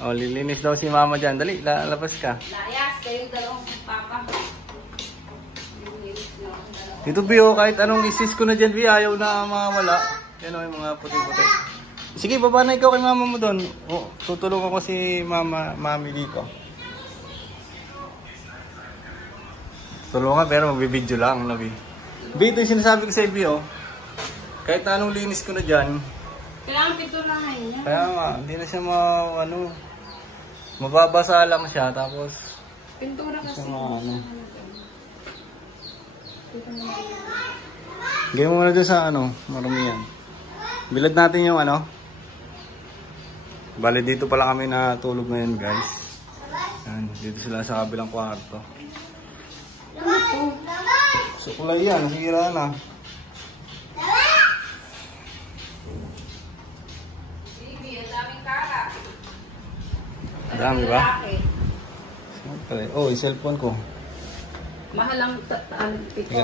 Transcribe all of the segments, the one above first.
Oh, lilinis daw si mama dyan. Dali, lalabas ka. Layas, kayong dalawang papa. Dito, Bio, kahit anong isis ko na dyan, Bio, ayaw na mawala. Yan o, yung mga puti-puti. Sige, baba na ikaw kay mama mo doon. Oh, tutulungan ko si mami dito. Tulungan pero magbibideo lang, no, Bi. Bi, ito yung sinasabi ko sa Bio. Kahit anong linis ko na dyan. Kailangan piturahan niya. Kaya nga, hindi na siya mababasa lang siya, tapos Pintura kasi. Gawin mo muna dyan sa marumi yan. Bilad natin yung Bale, dito pala kami natulog ngayon, guys. Yan, dito sila sa kabilang kwarto. Sukulay yan, nasira na. Dami ba? Siyempre. Oh, yung cellphone ko. Mahal ang $50.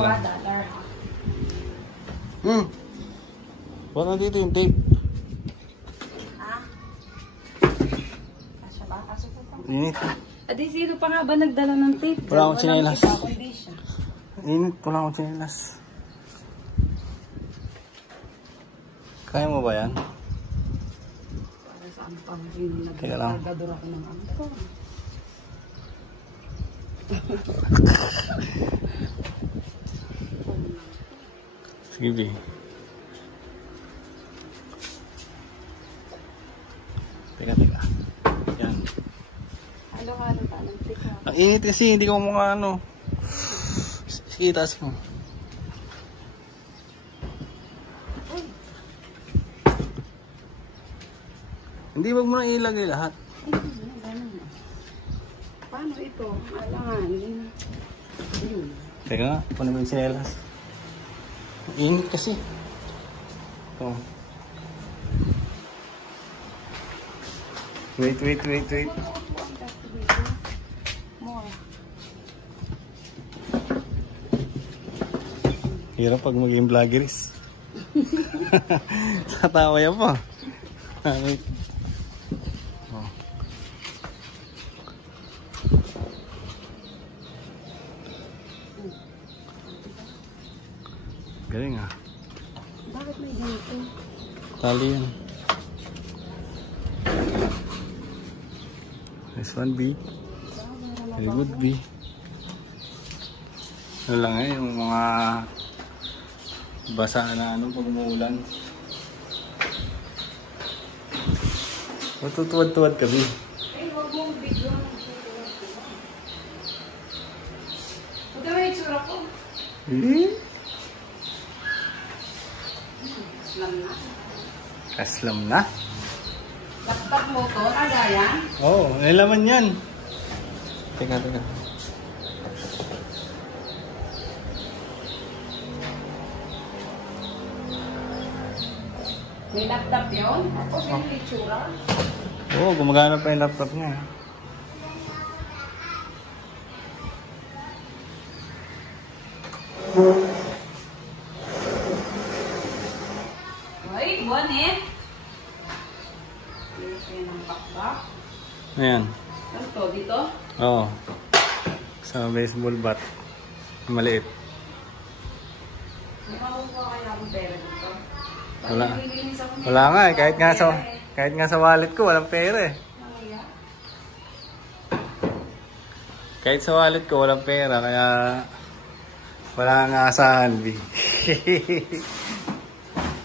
Wala dito yung tape. Ha? Kasya ba? Kasya po pa. Init. Adi, sino pa nga ba nagdala ng tape? Wala akong tsinelas. Walang Init, wala akong tsinelas. Kaya mo ba yan? Saan pa rin nagkagador ako ng ampo? Sige, B. Teka. Yan. Halo-halo pa ng tape. Ang init kasi, hindi ko mukha Sige, taas mo. Hindi, wag mo na ilagay lahat. Paano ito? Alangan. Teka nga, paano mo yung sinelas? Init kasi. Ito. Wait. More. Hirap pag maging vloggeris. Tatawa yan po. Galing ah. Bakit may ganito? Tali yan. This one, B. Very good, B. Ano lang yung mga basa na pag umuulan. Matutuwad-tuwad ka, B. Ay, huwag mong video. Huwag na may itsura ko. Aslam na. Aslam na? Laptop mo to, kagaya? Oo, may laman yan. Teka. May laptop yun? Tapos yung itsura? Oo, gumagana pa yung laptop niya. Uy, buwan eh. Yung ng bakbak. Ayan. Ano to? Dito? Oo. Sa baseball bat. Maliit. May makukuha kaya akong pera dito? Wala. Wala nga eh. Kahit nga sa wallet ko, walang pera eh. Kahit sa wallet ko, walang pera. Kaya wala nga asahan, B.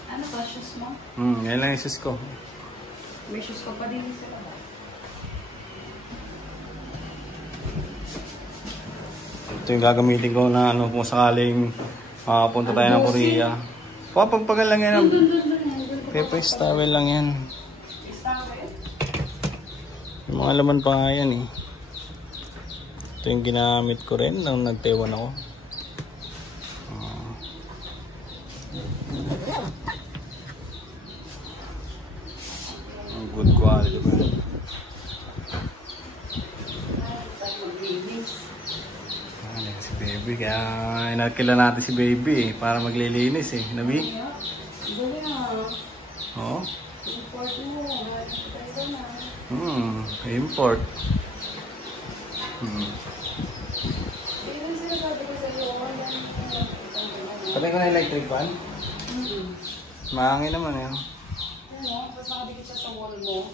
Ano to? Shoes mo? Yan lang yung shoes ko. May shoes ko pa din sa labas. Ito yung gagamitin ko na kung sakaling punta tayo ng Korea. Papagpagal lang yan. Paper towel lang yan. Yung mga laman pa nga yan eh. Ito yung ginamit ko rin nang nag-Taiwan ako. Good quality ba? Si baby, kaya inakila natin si baby eh, para maglilinis eh. Nabi? Oo. Import. Patay ko na electric fan? Mahangin naman yun. Ano? Ba't nakadikit siya sa wall mo?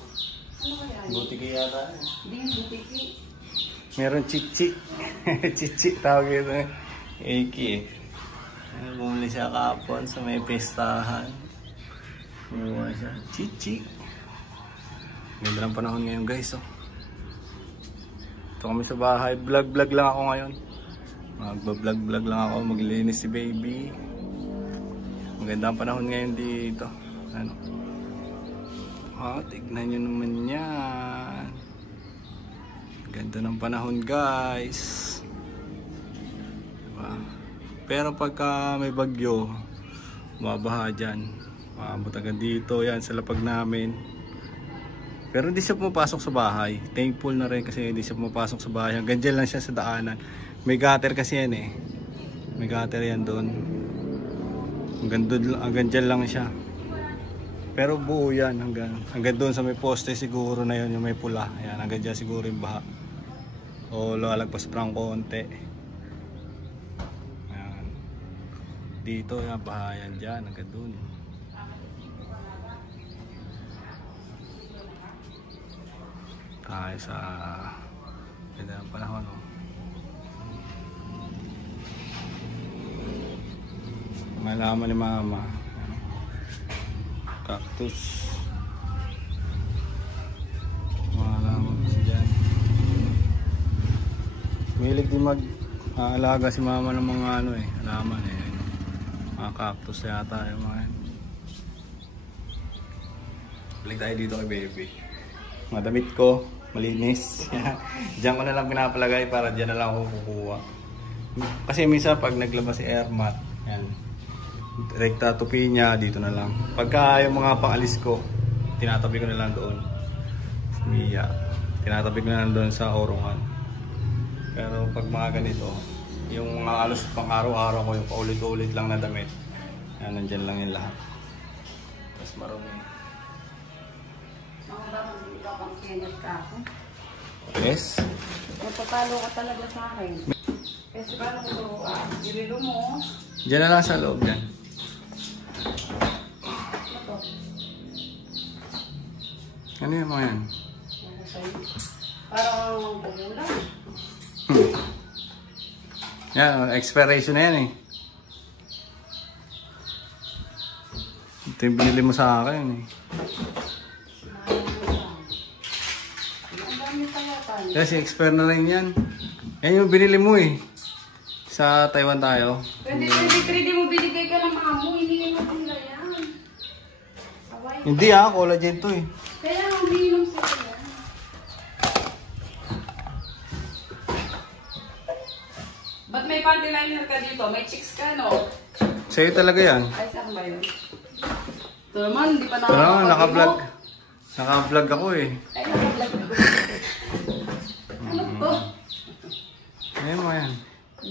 Ano kaya yun? Butiki yata. Hindi yung butiki. Meron chichi. Chichi tawag ito eh. Eki eh. Bumili siya kapon sa may pestahan. Buwa siya. Chichi. Ganda ng panahon ngayon guys. Oh. Ito kami sa bahay. Vlog lang ako ngayon. Magba-vlog lang ako. Maglinis si baby. Maganda ang panahon ngayon dito. Ano? Tignan nyo naman yan. Ganda ng panahon guys. Diba? Pero pagka may bagyo, mabaha dyan. Maabot agad dito. Yan sa lapag namin. Pero hindi siya pumapasok sa bahay. Thankful na rin kasi hindi siya pumapasok sa bahay. Hanggang dyan lang siya sa daanan. May gutter kasi yan eh. May gutter yan doon. Hanggang dyan lang siya. Pero buo yan. Hanggang doon sa may poste siguro na yun. Yung may pula. Ayan, hanggang dyan siguro yung baha. O lalagpas parang konti. Ayan. Dito yan, baha yan dyan. Hanggang doon. Tayo sa ganda ng panahon. Oh. Malaman ni mama. Cactus. Malaman kasi dyan. Milig din mag-aalaga si mama ng mga ano eh. Alaman eh. Mga cactus yata yung mga. Balik tayo dito kay baby. Mga damit ko. Malinis. Diyan ko na lang pinapalagay para diyan na lang ako kukuha. Kasi minsan pag naglabas si airmat, yan. Rekta tupi niya, dito na lang. Pagka yung mga pangalis ko, tinatabi ko na lang doon. Mia. Tinatabi ko na lang doon sa orungan. Pero pag mga ganito, yung mga alos pang araw-araw ko, yung paulit-ulit lang na damit, yan, nandyan lang yung lahat. Tapos marumi. Yes? Napapalo ka talaga sa akin. Kasi paano ko irilo mo? Diyan na lang sa loob yan. Ano yung mga yan? Parang pumulan. Yan, expiration na yan eh. Ito yung binili mo sa akin eh. Kasi expire na rin yan. Yan yung binili mo eh. Sa Taiwan tayo. 2023 di mo binigay ka ng mga mo. Hindi mo nila yan. Hindi collagen to eh. Kaya ang binom sila yan. Ba't may panty liner ka dito? May chicks ka no? Sa'yo talaga yan. Ay, saan ba yun? Ito naman, hindi pa Ito naman, naka-vlog. Naka-vlog ako eh. Ay, naka-vlog ako. Ano to? Ayun mo yan.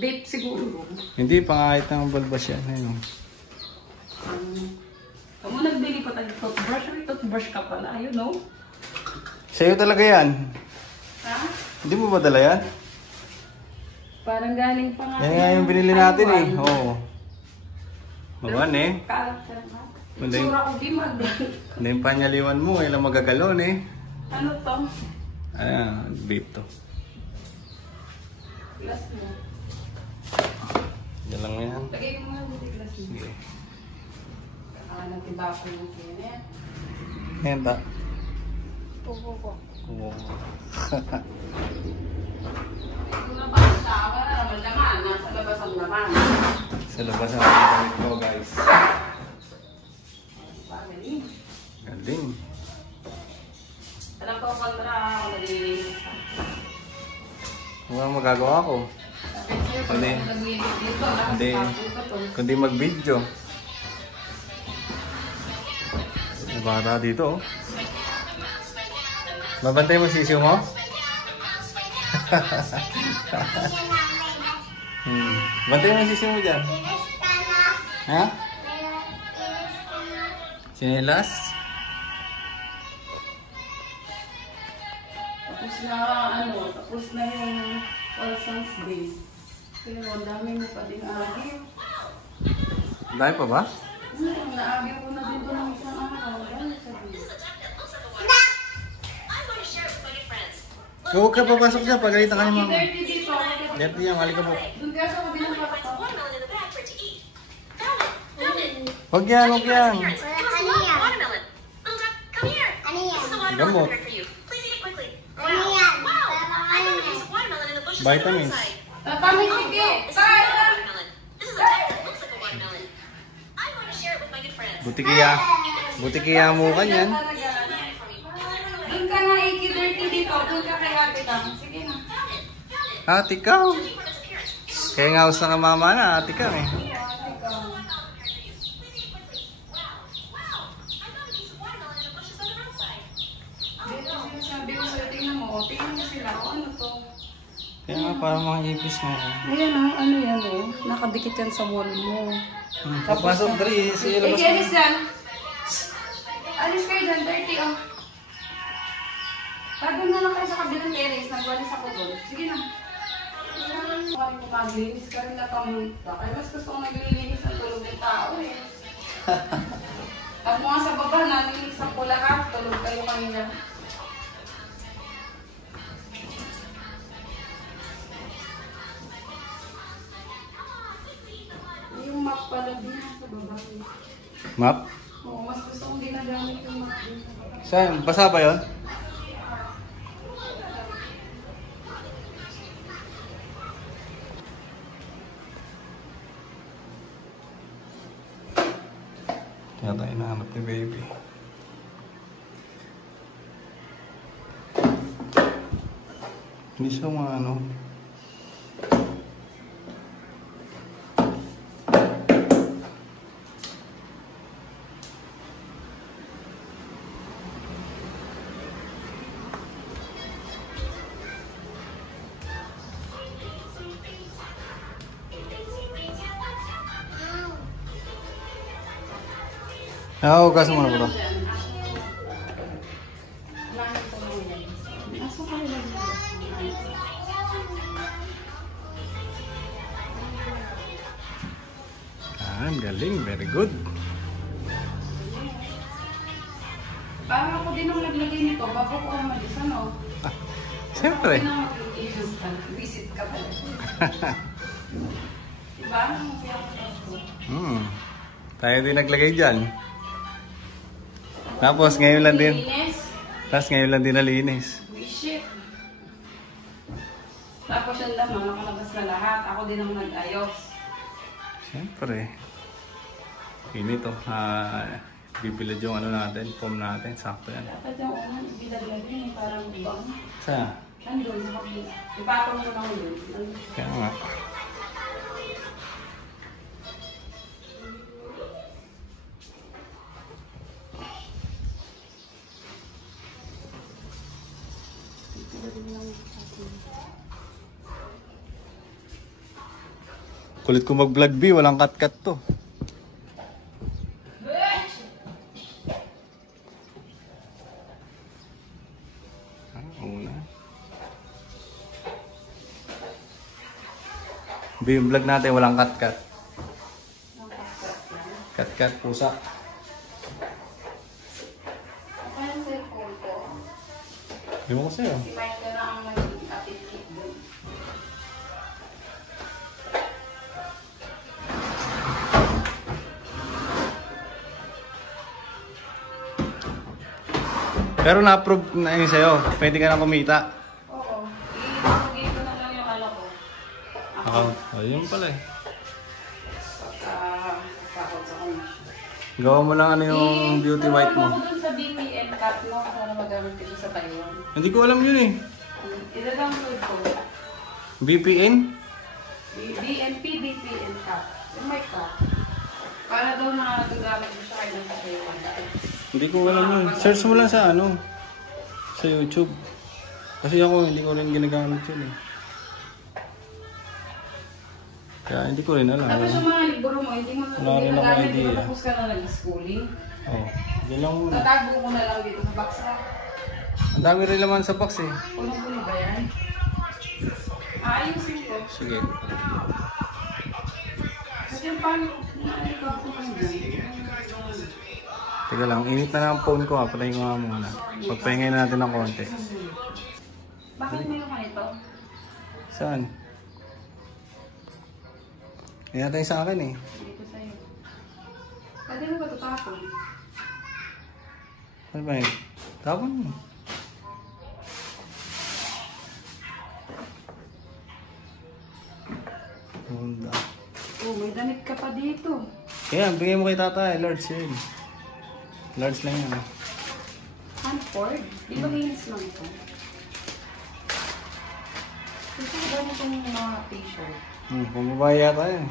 Date siguro. Hindi, pangahit ng balbas yan. Ayun. Kamu nagbili pa tayo toothbrush. May toothbrush ka pala. Ayun, no? Sa'yo talaga yan. Ha? Hindi mo ba dala yan? Parang galing pa nga. Yan nga yung binili natin eh. Oo. Maban eh. Character na. Hindi. Sura ko bimag. Hindi yung panyaliwan mo. Ilang magagalon eh. Ano to? Ayan, vape to. Glass mo. Yan lang yan. Lagay ko mga buti glass mo. Sige. Nagtiba ko yung kinin. Ayan ta. Oo. Oo. Kung nabasa ka na naman naman. Nasa labas ang naman. Sa labas ang gamit ko guys. Galing. Galing. Alam ko kontra ako naglilinis. Ano ang magagawa ko? Hindi. Hindi. Kundi mag-video. May bata dito oh. Mabantay mo sisiyo mo? Bantay mo sisiyo mo dyan. Ha? Sinelas? tapos na yung All Saints Day. Pero ang dami mo pa din agyo. Dahil pa ba? Naagyo ko na din ito ng isang araw. Dahil sa day. Huwag ka papasok siya, pagalitan ka ni mama. 30 dito. Dito yung alikabok. Doon kaya sa kabilang pato. Huwag yan, huwag yan. Gamot. Vitamins. Napamit sige. Kaya! Buti kaya mo kanyan. Doon ka na, Iki, 30 dito. Doon ka kay ate lang. Sige na. Ate ka. Kaya nga usa nga mama na, ate ka eh. Sabi ko sa'yo, tingnan mo. Tingnan mo sila. Ano to? Kaya nga parang mga ipis nga. Ayan o, ano yan o. Nakadikit yan sa wall mo. Papasok dali, siya labas Iki, alis yan. Alis kayo dyan, 30 o. Pagod na lang kayo sa kabilang terrace, nagwalis ako doon. Sige na. Kung maglinis ka rin na kamunta. Kaya mas gusto kong naglilinis ng tulog ng tao eh. Pag mga sa baba, nalinis ang lahat, tulog kayo kanina. Yung map pala din sa baba. Map? Oo, mas gusto kong ginagamit yung map din sa baba. Saan? Basa pa yun? Kaya tayo nahanap ni baby. Hindi siya mga ano. Oo, kaso mo na po to. Ang galing, very good. Parang ako din ang naglagay nito, bago ko umalis, ano? Siyempre. Ako din ang mag-i-use ka, visit ka pala. Diba? Ang masaya ko. Tayo din naglagay dyan. Tapos ngayon lang din. Nalinis. Shit. Tapos yung laman, nakalabas na lahat. Ako din ang nag-ayos. Siyempre. Init to. Bibilad yung ano natin, foam natin. Sakto yan. Dapat yung unang ibilaglag yun, parang ibang. Saan? Nandun sa kapila. Ipatong mo lang yun. Kaya nga. Kulit ko mag-vlog B, walang cut-cut to. Una. B, yung vlog natin walang cut-cut. Cut-cut, pusa. Apa yung cellphone ko? Hindi mo kasi yun. Si Mike na ang nag-apit-kit doon. Pero na-approve na yun sa'yo. Pwede ka na kumita. Oo. Ilagay ko na lang yung ano ko. Account. Ayun pala eh. Pagkakot sa commission. Gawa mo lang ano yung beauty white mo. Tulungan mo dun sa BPN cut mo para magamit dito sa Taiwan. Hindi ko alam yun eh. Ila-download ko. VPN? BPN cut. Yung may cut. Para daw na nagagamit mo siya kayo sa Taiwan. Hindi ko alam yun. Search mo lang sa ano. Sa YouTube. Kasi ako hindi ko rin ginagamit yun eh. Kaya hindi ko rin alam. Tapos yung mga libro mo, hindi mo Wala rin ako ginagamit. Di idea. ba tapos ka na nag-schooling? Oh, yan lang muna. Tatago ko na lang dito sa box rack. Ang dami rin naman sa box eh. Punong-puno ba yan? Ayusin ko. Sige. Kasi yung paano, naalikab ko kayo dyan. Teka lang, init na lang ang phone ko ha. Patayin ko nga muna. Pagpahingay na natin ng konti. Bakit meron ka nito? Saan? Kaya tayo sa akin eh. Dito sa'yo. Pwede mo ba ito tapon? Ano ba yun? Tapon mo. Honda. Oh, may damit ka pa dito. Kaya, bigay mo kay tatay. Large yun. Large lang yan. Hanford? Di ba linis lang ito? Gusto ko ba nitong mga t-shirt? Pumabay yata yun.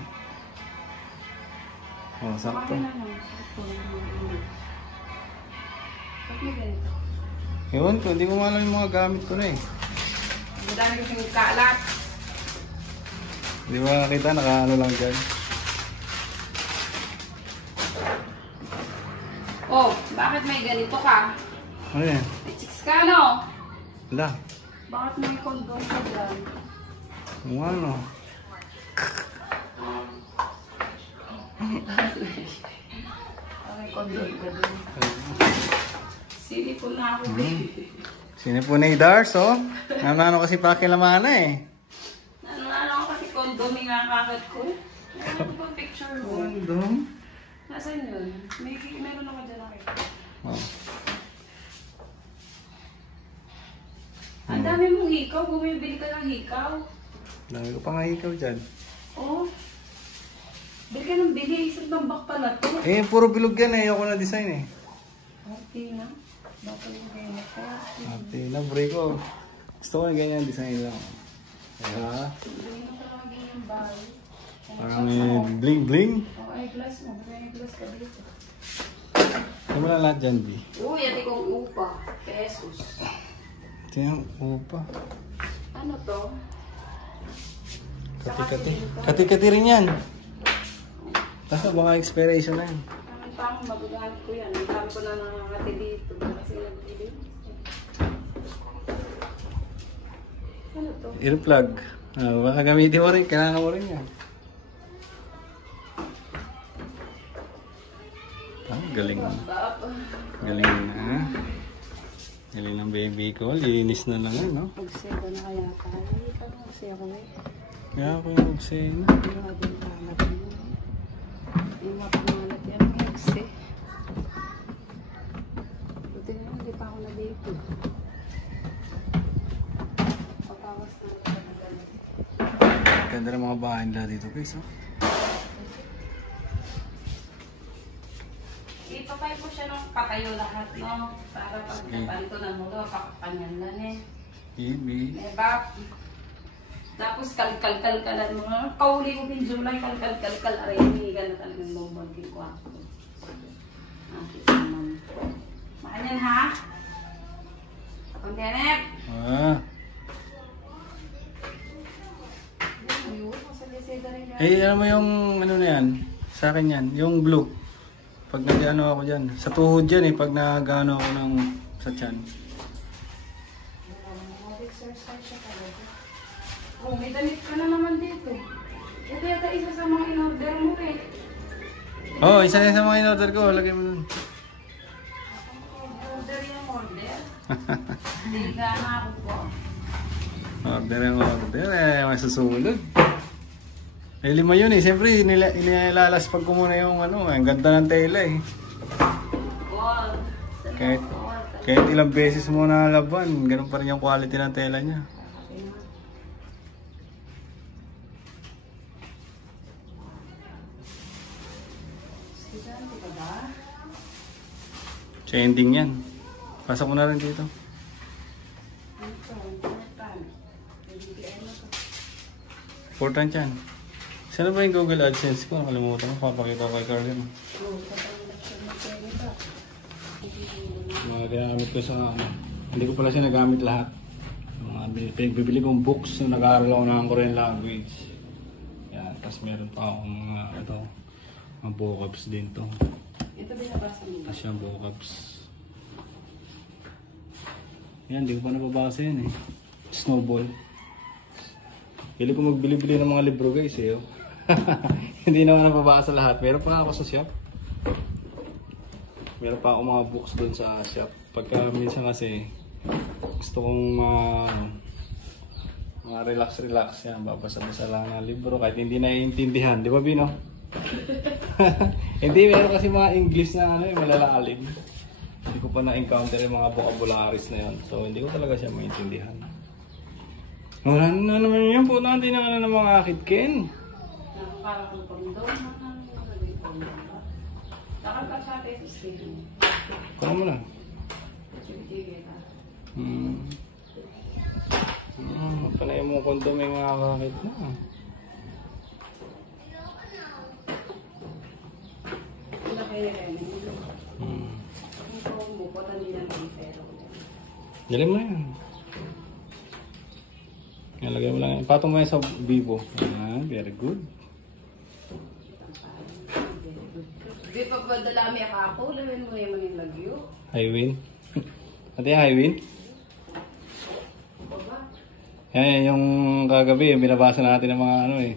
Oh, sakto. Bakit na lang? Sakto. Ba't may ganito? Ewan ko, hindi ko malam yung mga gamit ko na eh. Madami kasing kalat. Hindi mo nakakita, naka-ano lang dyan. Oh, bakit may ganito ka? Ano yan? May chicks ka, no? Wala. Bakit may condom ka dyan? Kung ano. May condom ka dyan. Sili po na ako, baby. Sinipunay-dars, oh. Ano kasi pakilamana eh. Ano ako kasi condom yung nakakat ko. Ano ba picture mo? Condom? Nasaan yun? Meron ako dyan nakita. Oh. Ang dami mong hikaw. Bumibili ka ng hikaw. Dami ko pa nga ikaw dyan. Oh. Bili ka ng bili. Isang tambak pala to. Eh, puro bilog yan eh. Ayoko na design eh. Okay na. Bakit yung ganyan ka? Ate, na-break ko. Gusto ko yung ganyan design lang. Kaya, Bili mo talaga yung bahay. parang may bling-bling. Oh, eyeglass mo. May eyeglass ka dito. Ano mo na lahat dyan, B? Uy, ati kong upa. Pesos. Ito yung upa. Ano to? Kati-kati. Kati-kati rin yan. Tapos baka expiration na yan. Naman pa akong magagamit ko yan. Ang dami ko na nangangati dito. Kasi nagbili. Ano to? Earplug. Baka gamitin mo rin. Kailangan mo rin yan. Galing na. Galing na. Galing ng baby ko. Linis na lang yan, no? Magseba na kaya tayo. Parang magseba na eh. Kaya ako yung magsena. Ano nga din pangat mo? Yung mga pangalat yan. Magse. Buti na hindi pa ako na-date. Papawas na ako na ganun. Ganda ng mga bahay nila dito, guys. Oh. Ipapay ko siya nung patayo lahat, no? Para pag napantunan mo daw, pakapanyan lang eh. Baby. Diba? Tapos kalkal-kalkalan mo. Kauli ko din July, kalkal-kalkal. Aray, hindi ka na talagang lomban din ko ako. Nakita naman. Makanyan ha? Kontianep! Ah. Ayun, masalisida rin yan. Eh, alam mo yung ano na yan? Sa akin yan. Yung blue. Pag nag-ano ako dyan. Sa tuhod dyan eh. Pag nag-ano ako ng sa tiyan. Mag-exercise siya talaga. Oh, may damit ka na naman dito. Ito yata isa sa mga in-order mo eh. Oh, isa yan sa mga in-order ko. Lagay mo dun. Order yung order. Hindi ka na ako po. Order yung order eh. Masusunod. Eh, 5 yun eh. Siyempre, inilalaspag ko muna yung ano. Ang ganda ng tela eh. Wow. Kahit ilang beses mo na laban, ganun pa rin yung quality ng tela niya. Trending yan. Pasok ko na rin dito. Important yan. Saan ba yung Google AdSense ko? Nakalimutan ko. Papakita ko kay Carlin. Mga ginamit ko sa ano. Hindi ko pala siya nagamit lahat. Mga bibili kong books na nag-aaral ako ng Korean language. Yan. Tapos meron pa akong mga ito. Mga vocabs din to. Ito binabasa mo ba? Tapos yung vocabs. Yan, di ko pa nababasa yan eh. Snowball. Pili ko magbili-bili ng mga libro guys eh. Oh. Hindi naman nababasa lahat. Meron pa ako sa shop. Meron pa ako mga books doon sa shop. Pagka minsan kasi gusto kong mga relax yan. Babasa-basa lang ng libro kahit hindi naiintindihan. Di ba Bino? Hindi, meron kasi mga English na malalalim. Hindi ko pa na-encounter yung mga vocabularies na yun. So, hindi ko talaga siya maintindihan. Wala na naman yan po. Hindi na ka na ng mga kitkin. Parang kung pamdong. Takal ka sa atin. Kaya mo na. Panay mo kondom yung mga kakit na. Wala kayo rin. Dali mo na yan. Lagay mo lang yan. Patong mo yan sa Vivo. Ayan, very good. Di pa ba dalami ako? Lawin mo yung lagyo. Highwin. Ate yung highwin? Yan yung kagabi. Yung binabasa natin ng mga ano eh.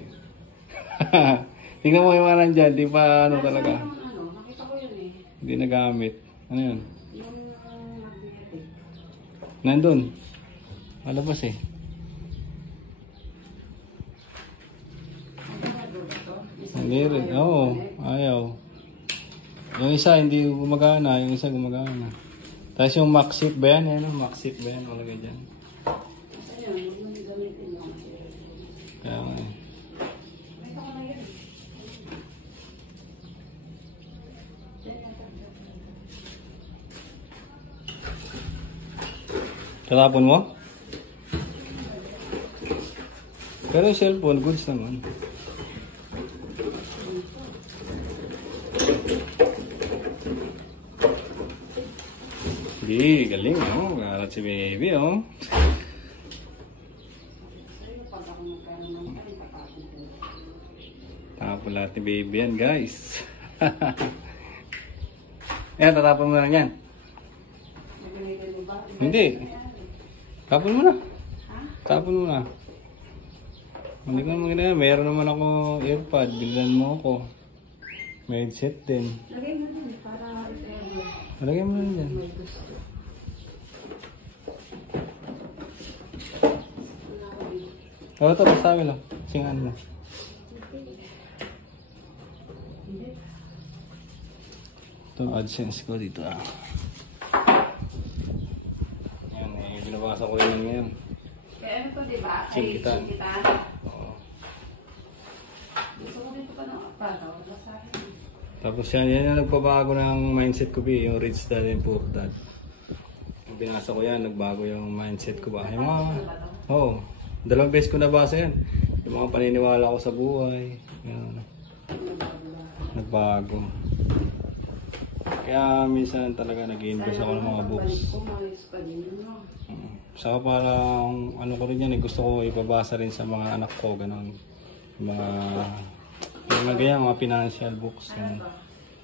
Tingnan mo yung mga nandyan. Di pa ano talaga. Nakita ko yun eh. Hindi nagamit. Ano yun? Yung magnetic. Nandun. Malabas eh. Hindi rin. Oo. Ayaw. Yung isa hindi gumagana. Yung isa gumagana. Tapos yung Maxit ba yan? Yan o. Maxit ba yan? Wala ka dyan. Kaya nga eh. Tatapon mo? Pero yung cellphone, goods naman. Hindi, galing oh. Garat si baby oh. Tapon lahat ni baby yan guys. Yan, tatapon mo lang yan. Hindi. Tapon mo na. Tapon mo na. Hindi ko naman ginagawa. Meron naman ako earpod. Bilhan mo ako. May headset din. Lagay mo din para Lagay mo na dyan. Oo, ito. Basabi lang. Singan mo. Ito AdSense ko dito ah. Ayan eh. Binabasa ko yun ngayon. kaya ano to diba? Singkitan. Oo. Gusto ko dito pa ng aparaw. Tapos yan yung nagpabago ng mindset ko yung Rich Dad and Poor Dad. Binasa ko yan, nagbago yung mindset ko ba. Yung mga, oo, 2 beses ko nabasa yan. Yung mga paniniwala ko sa buhay. Yan. Nagbago. Kaya minsan talaga nag-invest ako ng mga books. Saka parang ano ko rin yan, gusto ko ipabasa rin sa mga anak ko, gano'n. Mga ganyan, mga financial books. Ano ba?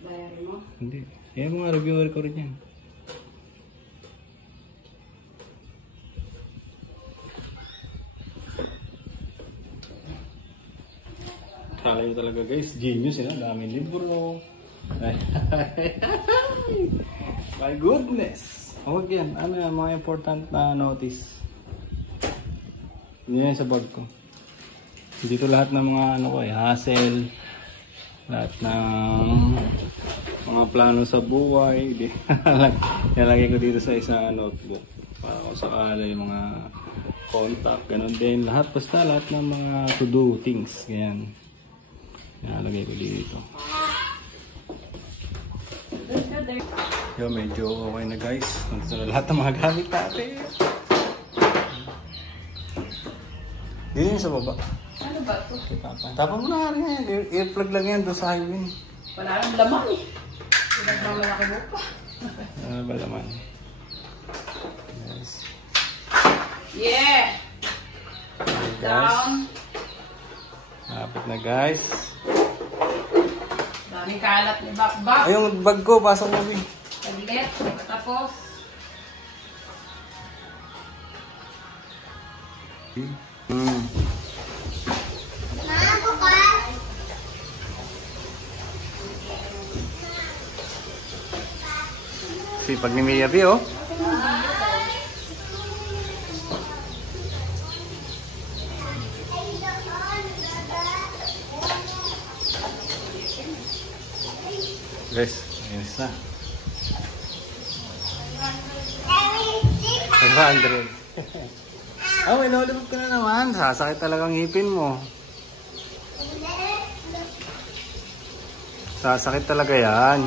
Diary mo? Hindi. Yan mga reviewer ko rin yan. Kala nyo talaga guys, genius yun. Daming libro. My goodness. Huwag yan. Ano yan, mga important na notice. Hindi yan sa bag ko. Dito lahat ng mga ano ko hassle, lahat ng mga plano sa buhay, nilagay ko dito sa isang notebook para kung sakali yung mga contact, ganun din, lahat basta lahat ng mga to do things, ganyan, nilagay ko dito. Yo, medyo okay na guys, nandito na lahat ng mga gamit natin. Dito yun sa baba. Ano ba ito? Tapos mo na yan. I-plug lang yan doon sa highway. Wala nang laman eh. Pinagmamalaki mo pa. Ano ba laman? Yes. Yeah! Okay, guys. Down. Lapit na guys. Daming kalat ni Bakbak. Ay, yung bag ko. Pasok mo, Big. Saglit. Tapos. Hmm. Sipag ni Mia B, oh. Guys, ayos na. 500. Oh, may lolipop ka na naman. Sasakit talagang ngipin mo. Sasakit talaga yan.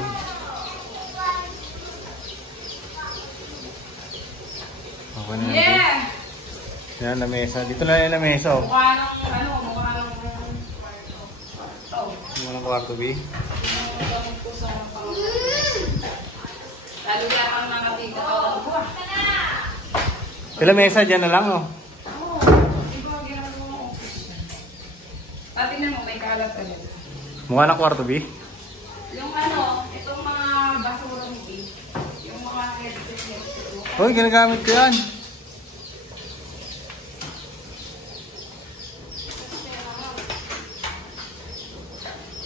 Okay na yan. Yeah! Yan, lamesa. Dito na yan lamesa, oh. Mukha ng kwarto. Mukha ng kwarto, B. Lalo yan ang nakatika ako. Yung lamesa, dyan na lang, oh. Oo. Di ba ginagawa mo office? Pati na mo, may kalat ka din. Mukha ng kwarto, B. Yung itong mga basura ni B. Yung mga headset. Hoy, ginagamit ko yan.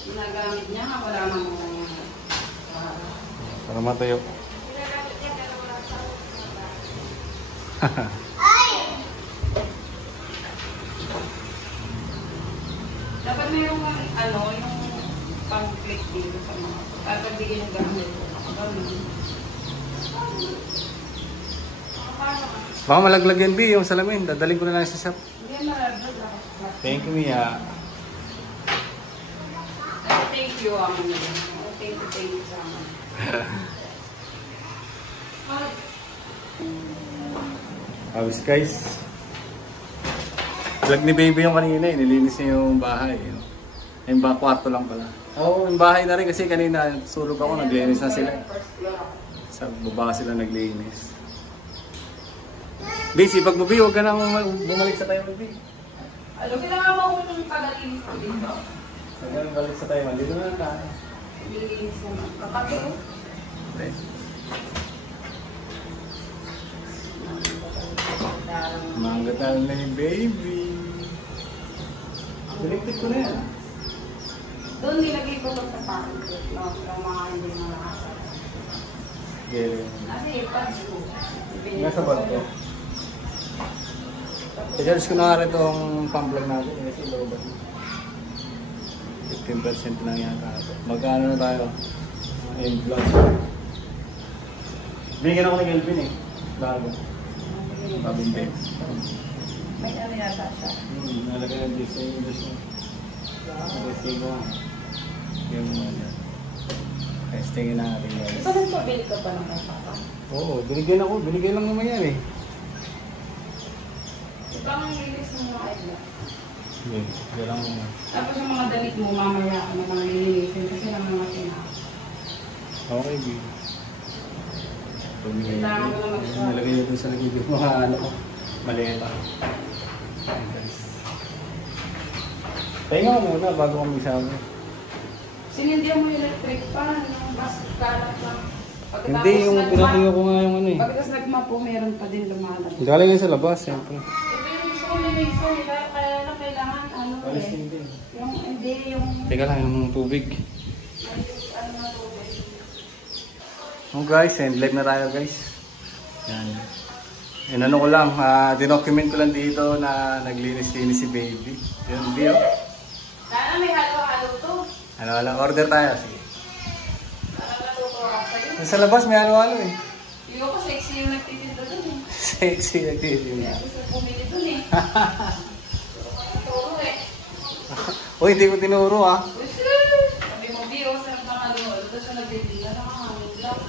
Ginagamit niya, wala namang Para matayo. dapat mayroong yung pang-click dito sa mga dapat di ginagamit ko. Baka malaglag yan, B, yung salamin. Dadaling ko na lang sa shop. Hindi malaglag ako. Thank you, Mia. Thank you, Thank you sa amin. Habis, guys. Vlog ni baby yung kanina, nilinis niya yung bahay. Yung kwarto lang pala. Oo, yung bahay na rin kasi kanina sulog ako, naglinis na sila. Sa baba sila naglinis. B, sipag mo, B, huwag ka nang bumalik sa tayo, B. Ano, kailangan mo kung pag-alinis ko dito? Huwag ka nang balik sa tayo, dito na lang. Linis naman. Kapag ko? Okay. Manggatal na yung baby. Siliktik ko na yan. Doon nilagay ko sa packet. No, yung mga hindi nakakasal. Galing. Kasi pads ko. Nasa bag ko. I-charge ko na nga rin itong pump-plug natin. Kasi low ba? 15% lang yata. Magkano na tayo? End vlog. Bigyan ako ng Kelvin eh. Bago. Mabindi. May ano yata siya. Nalagay ng disney yung disney. Testing ko. Yung testing na natin guys. Ito lang po, bili ko pa ng papa. Oo, binigyan ako. Binigyan lang naman yan eh. Ito ang linis ng mga idla. Binigyan lang naman. Tapos yung mga damit mo, mamaya ako na mga lilinisin kasi lang mga tinapos. Okay, B. Kailangan ko na mag-shop. Nalagay nyo dun sa nagiging mga ano ko. Maleta. Tayo nga muna bago kami isama. Sinindihan mo yung electric pan, yung bas kalat lang. Hindi, yung pinatuyo ko nga yung ano eh. Pagkatapos nagmapo, meron pa din lumalag. Galing yun sa labas, siyempre. Ito yung gusto ko nilinisan, kaya lang kailangan Alis hindi. yung hindi yung Teka lang, yung tubig. na tubig. Oh guys, end live na tayo guys. Yan. Inano ko lang, dinocument ko lang dito na naglinis-linis si baby. Yun, Bio. Sana may halo-halo to. Ano, order tayo. Sige. Sana natuto ako sa'yo. Sa labas may halo-halo eh. Yung ko sexy yung nagtitinda dun eh. Sexy nagtitinda. Kaya gusto bumili dun eh. Turo eh. Uy, hindi ko tinuro ah. Sabi mo, Bio, saan pang halo-halo? Tapos siya nagtitinda, nakahangin lang.